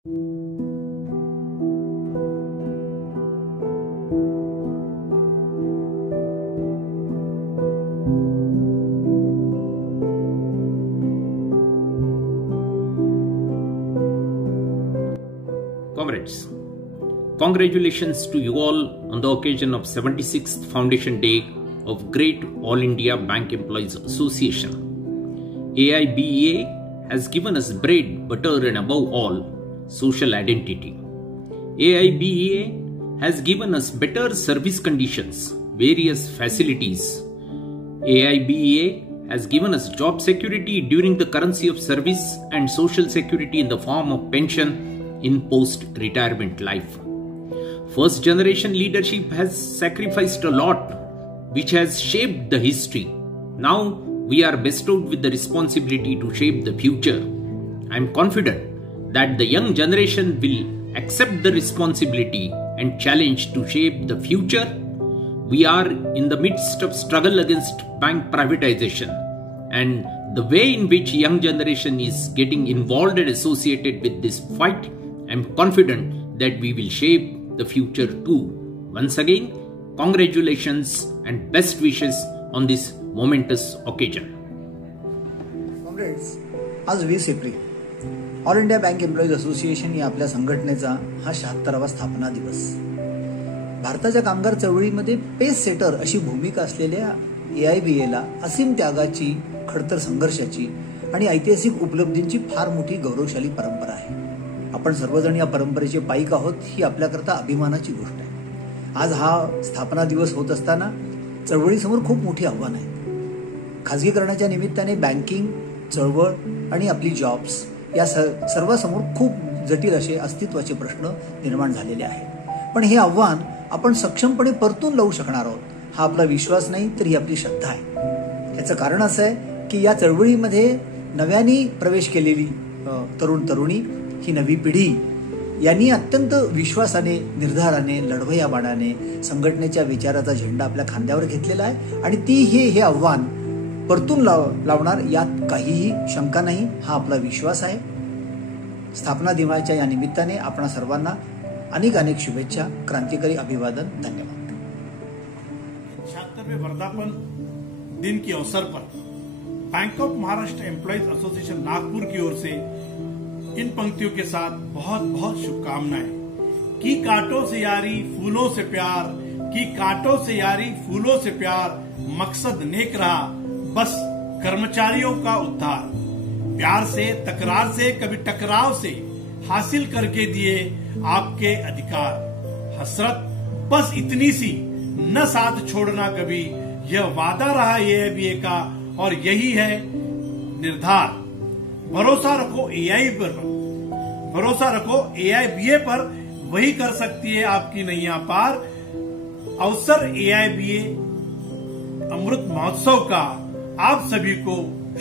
Comrades, congratulations to you all on the occasion of 76th Foundation Day of Great All India Bank Employees Association. AIBEA has given us bread, butter and above all, social identity. AIBEA has given us better service conditions, various facilities. AIBEA has given us job security during the currency of service and social security in the form of pension in post-retirement life. First generation leadership has sacrificed a lot, which has shaped the history. Now we are bestowed with the responsibility to shape the future. I am confident that the young generation will accept the responsibility and challenge to shape the future. We are in the midst of struggle against bank privatization, and the way in which young generation is getting involved and associated with this fight, I am confident that we will shape the future too. Once again, congratulations and best wishes on this momentous occasion. Comrades, आज 20 April all India bank employees association या आपल्या संघटनेचा हा 76वा स्थापना दिवस. भारताच्या कामगार चळवळीमध्ये पेस सेटर अशी भूमिका असलेल्या AIBEला असीम त्यागाची, खडतर संघर्षाची आणि ऐतिहासिक उपलब्धींची फार मोठी गौरवशाली परंपरा आहे. आपण सर्वजण या परंपरेचे पाईक आहोत ही आपल्याकरता अभिमानाची गोष्ट आहे. आज हा स्थापना दिवस होत असताना चळवळीसमोर खूप मोठी आव्हानं आहेत. खाजगीकरणाच्या निमित्ताने बँकिंग, चळवळ आणि आपली जॉब्स या सर्वांसमोर खूप जटिल असे अस्तित्वाचे प्रश्न निर्माण झालेले आहेत. पण हे आव्हान आपण सक्षमपणे परतून लावू शकणार आहोत हा आपला विश्वास नाही तर ही आपली श्रद्धा आहे. याचं कारण असं आहे की या चळवळीमध्ये नव्याने प्रवेश केलेली तरुण तरुणी, ही नवी पिढी यांनी अत्यंत विश्वासाने, निर्धाराने, लढवया बाणाने संघटनेच्या विचाराचा झेंडा आपल्या खांद्यावर घेतलेला आहे आणि ती हे आव्हान परतून लावणार यात काहीही शंका नाही हा आपला विश्वास आहे. स्थापना दिनाच्या या निमित्ताने आपण सर्वांना अनेक अनेक शुभेच्छा. क्रांतिकारी अभिवादन. धन्यवाद. 76वें वर्धापन दिन के अवसर पर bank of Maharashtra employees association Nagpur की ओर से इन पंक्तियों के साथ बहुत बहुत शुभकामनाएं. की कांटों से यारी फूलों से प्यार, की कांटों से यारी फूलों से प्यार, मकसद नेक रहा बस कर्मचारियों का उद्धार. प्यार से, तकरार से, कभी टकराव से हासिल करके दिए आपके अधिकार. हसरत बस इतनी सी, न साथ छोड़ना कभी, यह वादा रहा AIBA का और यही है निर्धार. भरोसा रखो AIBA पर, भरोसा रखो AIBA पर, वही कर सकती है आपकी नैया पार. अवसर AIBA अमृत महोत्सव का आप सभी को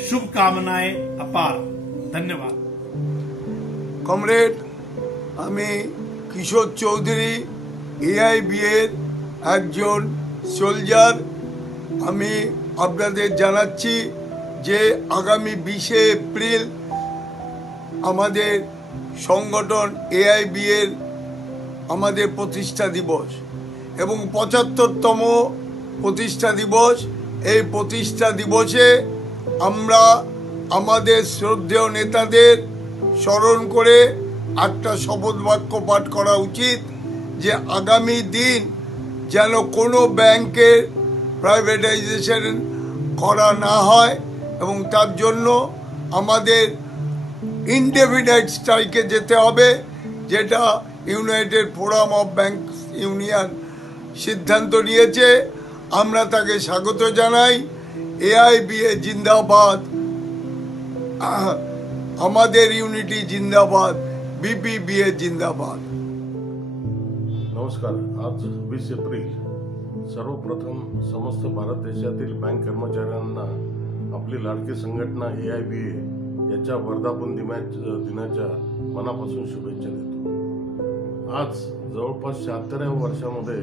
शुभकामनाएं अपार. धन्यवाद. कॉमरेड, আমি কিশোর চৌধুরী, AIBA একজন সোলজার. আমি আপনাদের জানাচ্ছি যে আগামী 20 এপ্রিল আমাদের সংগঠন AIBA আমাদের প্রতিষ্ঠা দিবস এবং 75তম প্রতিষ্ঠা দিবস. এই প্রতিষ্ঠা দিবসে আমরা আমাদের শ্রদ্ধেয় নেতাদের স্মরণ করে একটা শপথ বাক্য পাঠ করা উচিত যে আগামী দিন যেন কোনো ব্যাংকের প্রাইভেটাইজেশন করা না হয় এবং তার জন্য আমাদের ইনডেফিনাইট স্ট্রাইকে যেতে হবে, যেটা United forum of bank union সিদ্ধান্ত নিয়েছে. আমরা তাকে স্বাগত জানাই. AIBA জিন্দাবাদ, আমাদের ইউনিটি জিন্দাবাদ, BPBA जिंदाबाद. नमस्कार. आज 20 एप्रिल सर्वप्रथम समस्त भारत देशातील बँक कर्मचाऱ्यांना आपली लाडकी संघटना AIBA याच्या वर्धापन दिनाच्या मनापासून शुभेच्छा देतो. आज जवळपास 76व्या वर्षामध्ये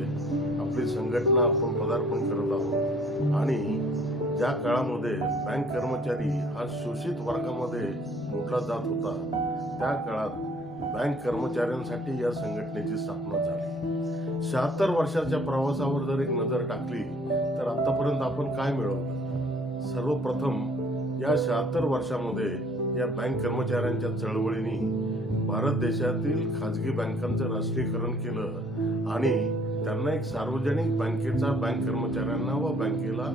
आपली संघटना आपण पदार्पण करत आहोत आणि ज्या काळामध्ये बँक कर्मचारी हा शोषित वर्गामध्ये मोडला जात होता त्या काळात बँक कर्मचाऱ्यांसाठी या संघटनेची स्थापना झाली. 76 वर्षाच्या प्रवासावर जर एक नजर टाकली तर आतापर्यंत आपण काय मिळवलं? सर्वप्रथम या 76 वर्षामध्ये या बँक कर्मचाऱ्यांच्या चळवळीने भारत देशातील खाजगी बँकांचं राष्ट्रीयकरण केलं आणि त्यांना एक सार्वजनिक बँकेचा बँक कर्मचाऱ्यांना व बँकेला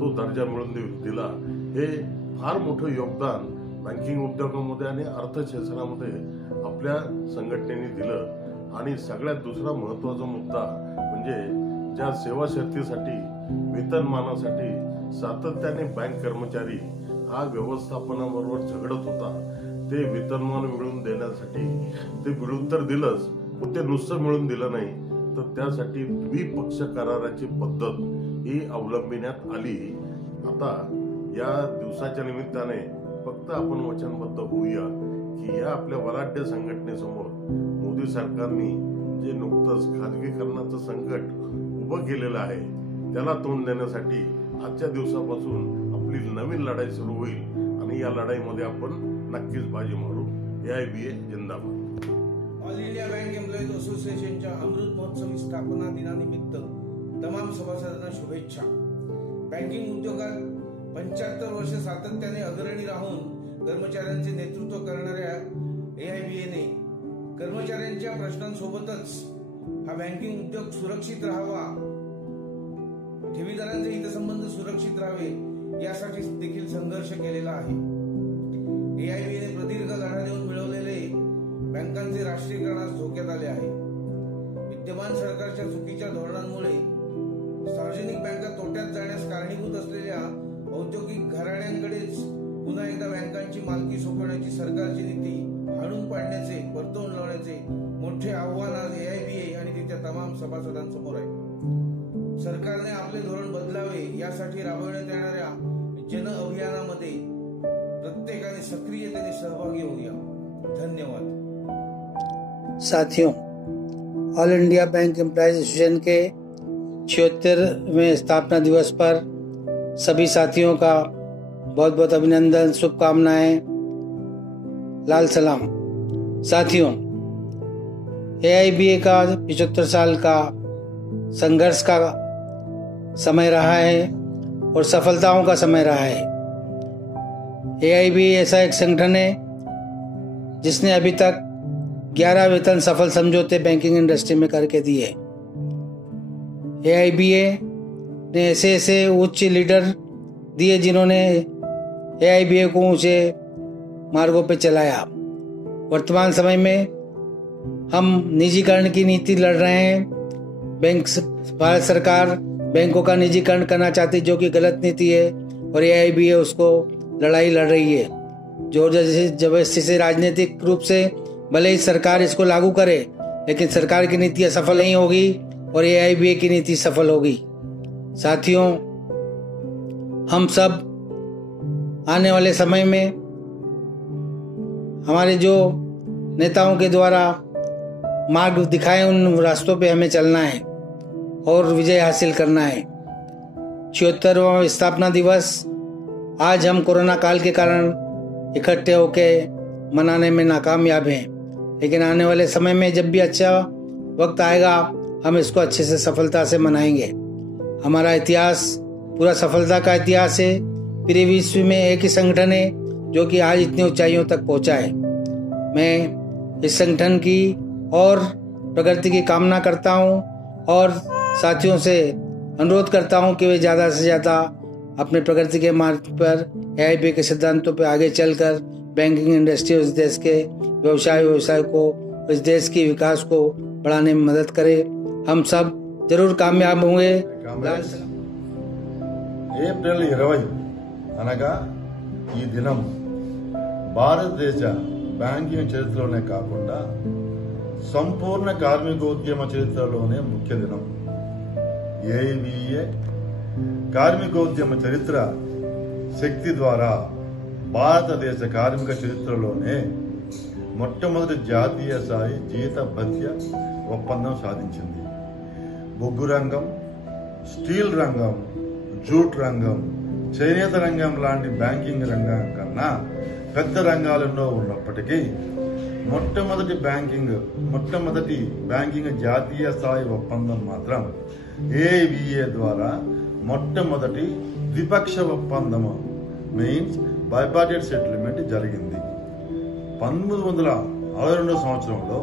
तो दर्जा मिळवून दिला. हे फार मोठं योगदान बँकिंग उद्योगामध्ये आणि अर्थशास्त्रामध्ये आपल्या संघटनेने दिलं. आणि सगळ्यात दुसरा महत्त्वाचा मुद्दा म्हणजे ज्या सेवा शर्तीसाठी वेतनमानासाठी सातत्याने बँक कर्मचारी हा व्यवस्थापनाबरोबर झगडत होता, ते वेतनमान मिळवून देण्यासाठी ते मिळून तर दिलंच, पण ते नुसतं मिळून दिलं नाही तर त्यासाठी द्विपक्ष कराराची पद्धत ही अवलंबिण्यात आली. आता या दिवसाच्या निमित्ताने फक्त आपण वचनबद्ध होऊया की या आपल्या बलाढ्य संघटनेसमोर मोदी सरकारने जे नुकतंच खाजगीकरणाचं संकट उभं केलेलं आहे त्याला तोंड देण्यासाठी आजच्या दिवसापासून आपली नवीन लढाई सुरू होईल आणि या लढाईमध्ये आपण नक्कीच बाजी मारू. AIBA जिंदाबाद. ऑल इंडिया बँक एम्प्लॉईज असोसिएशनच्या अमृत महोत्सवी स्थापना दिनानिमित्त तमाम सभासदांना शुभेच्छा. बँकिंग उद्योगात 75 वर्ष सातत्याने अग्रणी राहून कर्मचाऱ्यांचे नेतृत्व करणाऱ्या AIBAने कर्मचाऱ्यांच्या प्रश्नांसोबतच हा बँकिंग उद्योग सुरक्षित राहावा, ठेवीदारांचे हितसंबंध सुरक्षित राहावे यासाठी देखील संघर्ष केलेला आहे. AIBAने प्रदीर्घ लढा देऊन मिळवलेले बँकांचे राष्ट्रीयकरणास धोक्यात आले आहे. विद्यमान सरकारच्या चुकीच्या धोरणांमुळे सार्वजनिक बँका तोट्यात जाण्यास कारणीभूत असलेल्या औद्योगिक घराण्यांकडेच पुन्हा एकदा बँकांची मालकी सोपवण्याची सरकारची नीती हाणून पाडण्याचे, परतवून लावण्याचे मोठे आव्हान आज AIBA आणि तिच्या तमाम सभासदांसमोर आहे. सरकारने आपले धोरण बदलावे यासाठी राबवण्यात येणाऱ्या जन अभियानामध्ये प्रत्येकाने सक्रियतेने सहभागी होऊया. धन्यवाद. साथियों, all India bank employees association के 76वें स्थापना दिवस पर सभी साथियों का बहुत बहुत अभिनंदन, शुभकामनाएं, लाल सलाम. साथियों, AIBA का 75 साल का संघर्ष का समय रहा है और सफलताओं का समय रहा है. AIBA ऐसा एक संगठन है जिसने अभी तक 11 वेतन सफल समझौते बैंकिंग इंडस्ट्री में करके दिए. AIBA ने ऐसे उच्च लीडर दिए जिन्होंने AIBA को ऊंचे मार्गों पर चलाया. वर्तमान समय में हम निजीकरण की नीति लड़ रहे हैं. भारत सरकार बैंकों का निजीकरण करना चाहती है जो कि गलत नीति है और AIBA उसको लड़ाई लड़ रही है. जोर जबरदस्ती से राजनीतिक रूप से भले ही सरकार इसको लागू करे लेकिन सरकार की नीतियां सफल नहीं होगी और AIBA की नीति सफल होगी. साथियों, हम सब आने वाले समय में हमारे जो नेताओं के द्वारा मार्ग दिखाए उन रास्तों पे हमें चलना है और विजय हासिल करना है. 76वां स्थापना दिवस आज हम कोरोना काल के कारण इकट्ठे होके मनाने में नाकामयाब हैं, लेकिन आने वाले समय में जब भी अच्छा वक्त आएगा हम इसको अच्छे से सफलता से मनाएंगे. हमारा इतिहास पूरा सफलता का इतिहास है. पूरे विश्व में एक ही संगठन है जो कि आज इतनी ऊंचाइयों तक पहुंचा है. मैं इस संगठन की और प्रगति की कामना करता हूं और साथियों से अनुरोध करता हूं कि वे ज़्यादा से ज़्यादा अपने प्रगति के मार्ग पर AIBA के सिद्धांतों पर आगे चलकर बैंकिंग इंडस्ट्री और इस देश के व्यवसाय को, इस देश की विकास को बढ़ाने में मदद करे. हम सब जरूर कामयाब होंगे. ఏప్రిల్ 20 అనగా ఈ దినం భారతదేశ బ్యాంకింగ్ చరిత్రలోనే కాకుండా సంపూర్ణ కార్మికోద్యమ చరిత్రలోనే ముఖ్య దినం. AIBA కార్మికోద్యమ చరిత్ర శక్తి ద్వారా భారతదేశ కార్మిక చరిత్రలోనే మొట్టమొదటి జాతీయ స్థాయి జీత భత్య ఒప్పందం సాధించింది. బొగ్గు రంగం, స్టీల్ రంగం, జూట్ రంగం, చేనేత రంగం లాంటి బ్యాంకింగ్ రంగం కన్నా పెద్ద రంగాలలో ఉన్నప్పటికీ మొట్టమొదటి బ్యాంకింగ్ జాతీయ స్థాయి ఒప్పందం మాత్రం ఏఐబిఏ ద్వారా మొట్టమొదటి ద్విపక్ష ఒప్పందము మీన్స్ బైపార్టెడ్ సెటిల్మెంట్ జరిగింది. 1962 సంవత్సరంలో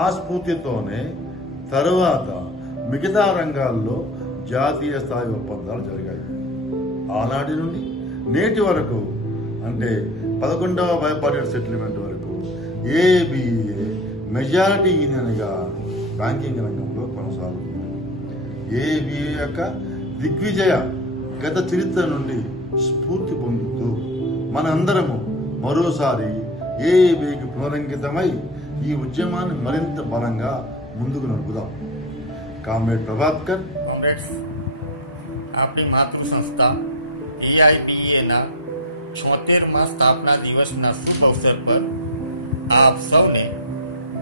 ఆ స్ఫూర్తితోనే తరువాత మిగతా రంగాల్లో జాతీయ స్థాయి ఒప్పందాలు జరిగాయి. ఆనాటి నుండి నేటి వరకు అంటే 11వ బైపార్టెడ్ సెటిల్మెంట్ వరకు ఏఐబిఏ మెజారిటీ యూనియన్గా బ్యాంకింగ్ రంగంలో కొనసాగుతుంది. ఏఐబిఏ యొక్క దిగ్విజయ గత చరిత్ర నుండి స్ఫూర్తి పొందుతూ మనందరము మరోసారి ఏఐబిఏకి పునరంకితమై ఈ ఉద్యమాన్ని మరింత బలంగా ముందుకు నడుపుదాం. कामरेड प्रभातकर. कॉम्रेड्स, આપણી માતૃ સંસ્થા એઆઈબીએના 76મા સ્થાપના દિવસના શુભ અવસર પર આપ સૌને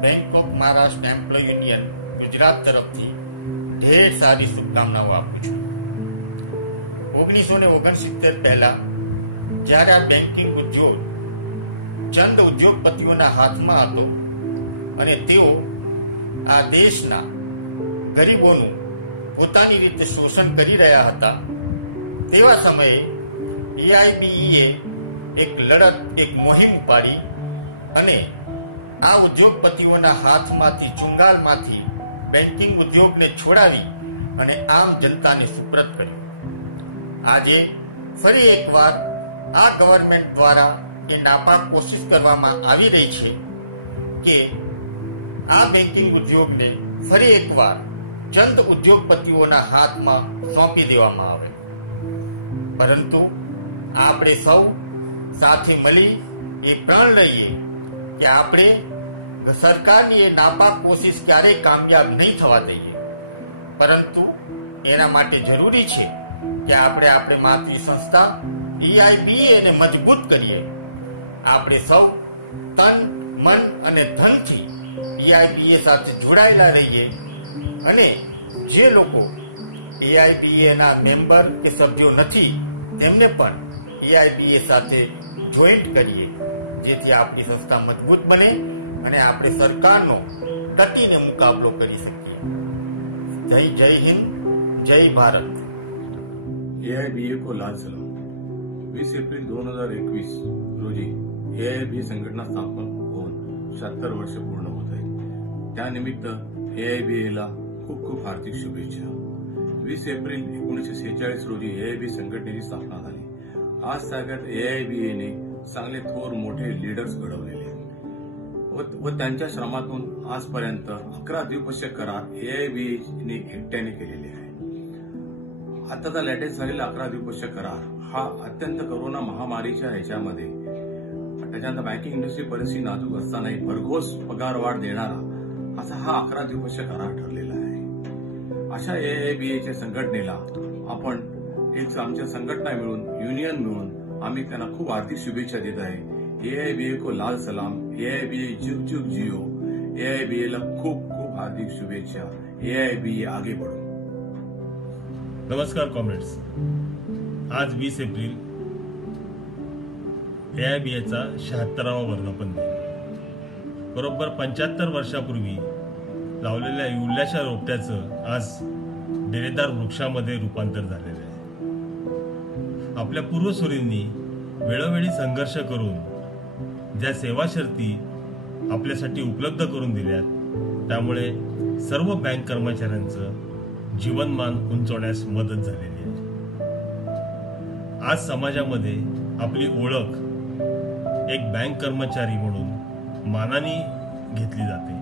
bank of Maharashtra employ union Gujarat તરફથી ઢેર સારી શુભકામનાઓ આપું છું. 1969 પહેલા જ્યારે આ બેન્કિંગ ઉદ્યોગ ચંદ ઉદ્યોગપતિઓના હાથમાં હતો અને તેઓ આ દેશના ગરીબોનું પોતાની રીતે શોષણ કરી રહ્યા હતા, તેવા સમયે એઆઈબીઈએ એક લડત, એક મુહિમ ઉપાડી અને આ ઉદ્યોગપતિઓના હાથમાંથી, ચુંગાલમાંથી બેન્કિંગ ઉદ્યોગને છોડાવી અને આમ જનતાને સુપ્રત કર્યું. આજે ફરી એકવાર આ ગવર્મેન્ટ દ્વારા એ નાપાક કોશિશ કરવામાં આવી રહી છે કે આ બેન્કિંગ ઉદ્યોગને ફરી એકવાર ચંદ ઉદ્યોગપતિઓના હાથમાં સોંપી દેવામાં આવે. પરંતુ આપણે સૌ સાથે મળી એ પ્રણ લઈએ કે આપણે સરકારની એ નાપાક કોશિશ ક્યારેય કામયાબ નહીં થવા દઈએ, પરંતુ એના માટે જરૂરી છે કે આપણે માતૃ સંસ્થા એઆઈબીએને મજબૂત કરીએ. આપણે સૌ તન, મન અને ધનથી એઆઈબીએ સાથે જોડાયેલા રહીએ અને જે લોકો એઆઈબીએના મેમ્બર કે સભ્યો નથી તેમને પણ એઆઈબીએ સાથે જોઈન્ટ કરીએ, જેથી આપણી સંસ્થા મજબૂત બને અને આપણે સરકારનો ટકીને મુકાબલો કરી શકીએ. જય હિન્દ, જય ભારત. एआईबीए को लाल सलाम. 20 एप्रिल 2021 रोजी एआईबीए संघटना स्थापन होऊन 76 वर्ष पूर्ण होत आहे. त्यानिमित्त एआईबीएला खूप खूप हार्दिक शुभेच्छा. 20 एप्रिल 1946 रोजी एआईबी संघटनेची स्थापना झाली. आज तागात एआईबीएने चांगले थोर मोठे लीडर्स घडवलेले व त्यांच्या श्रमातून आजपर्यंत 11 द्विपक्षीय करार एआईबीएने एकट्याने केलेले आहे. आताचा लेटेस्ट झालेला 11 द्विपक्षीय करार हा अत्यंत कोरोना महामारीच्या ह्याच्यामध्ये, त्याच्यानंतर बँकिंग इंडस्ट्री परिस्थिती नाजूक असतानाही भरघोस पगारवाढ देणारा असा हा 11 द्विपक्षीय करार ठरलेला आहे. अशा एआईबीएच्या संघटनेला आपण एक आमच्या संघटना मिळून, युनियन मिळून आम्ही त्यांना खूप हार्दिक शुभेच्छा देत आहे. एआईबीए को लाल सलाम. एआईबीए जुग जुग जियो. एआईबीएला खूप खूप हार्दिक शुभेच्छा. एआईबीए आगे बढ़ो. नमस्कार कॉम्रेड्स. आज 20 एप्रिल एआईबीएचा 76वा वर्धापन दिन. बरोबर 75 वर्षापूर्वी लावलेल्या युल्याच्या रोपट्याचं आज डेरेदार वृक्षामध्ये रूपांतर झालेलं आहे. आपल्या पूर्वसुरींनी वेळोवेळी संघर्ष करून ज्या सेवा शर्ती आपल्यासाठी उपलब्ध करून दिल्यात, त्यामुळे सर्व बँक कर्मचाऱ्यांचं जीवनमान उंचवण्यास मदत झालेली आहे. आज समाजामध्ये आपली ओळख एक बँक कर्मचारी म्हणून मानाने घेतली जाते.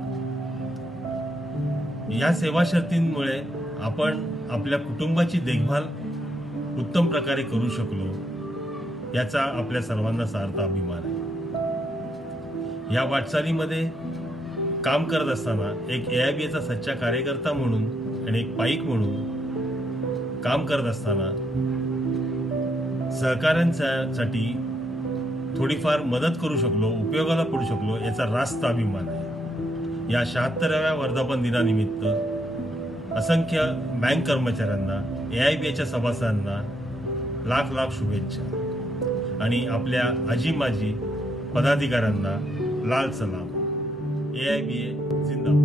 या सेवा शर्तींमुळे आपण आपल्या कुटुंबाची देखभाल उत्तम प्रकारे करू शकलो, याचा आपल्या सर्वांना सार्थ अभिमान आहे. या वाटचालीमध्ये काम करत असताना एक एआईबीएचा सच्चा कार्यकर्ता म्हणून आणि एक पाईक म्हणून काम करत असताना सहकाऱ्यांसाठी थोडीफार मदत करू शकलो, उपयोगाला पडू शकलो, याचा रास्त अभिमान आहे. या 76व्या वर्धापन दिनानिमित्त असंख्य बँक कर्मचाऱ्यांना, एआईबीएच्या सभासदांना लाख लाख शुभेच्छा आणि आपल्या आजी माजी पदाधिकाऱ्यांना लाल सलाम. AIBA जिंदाबाद.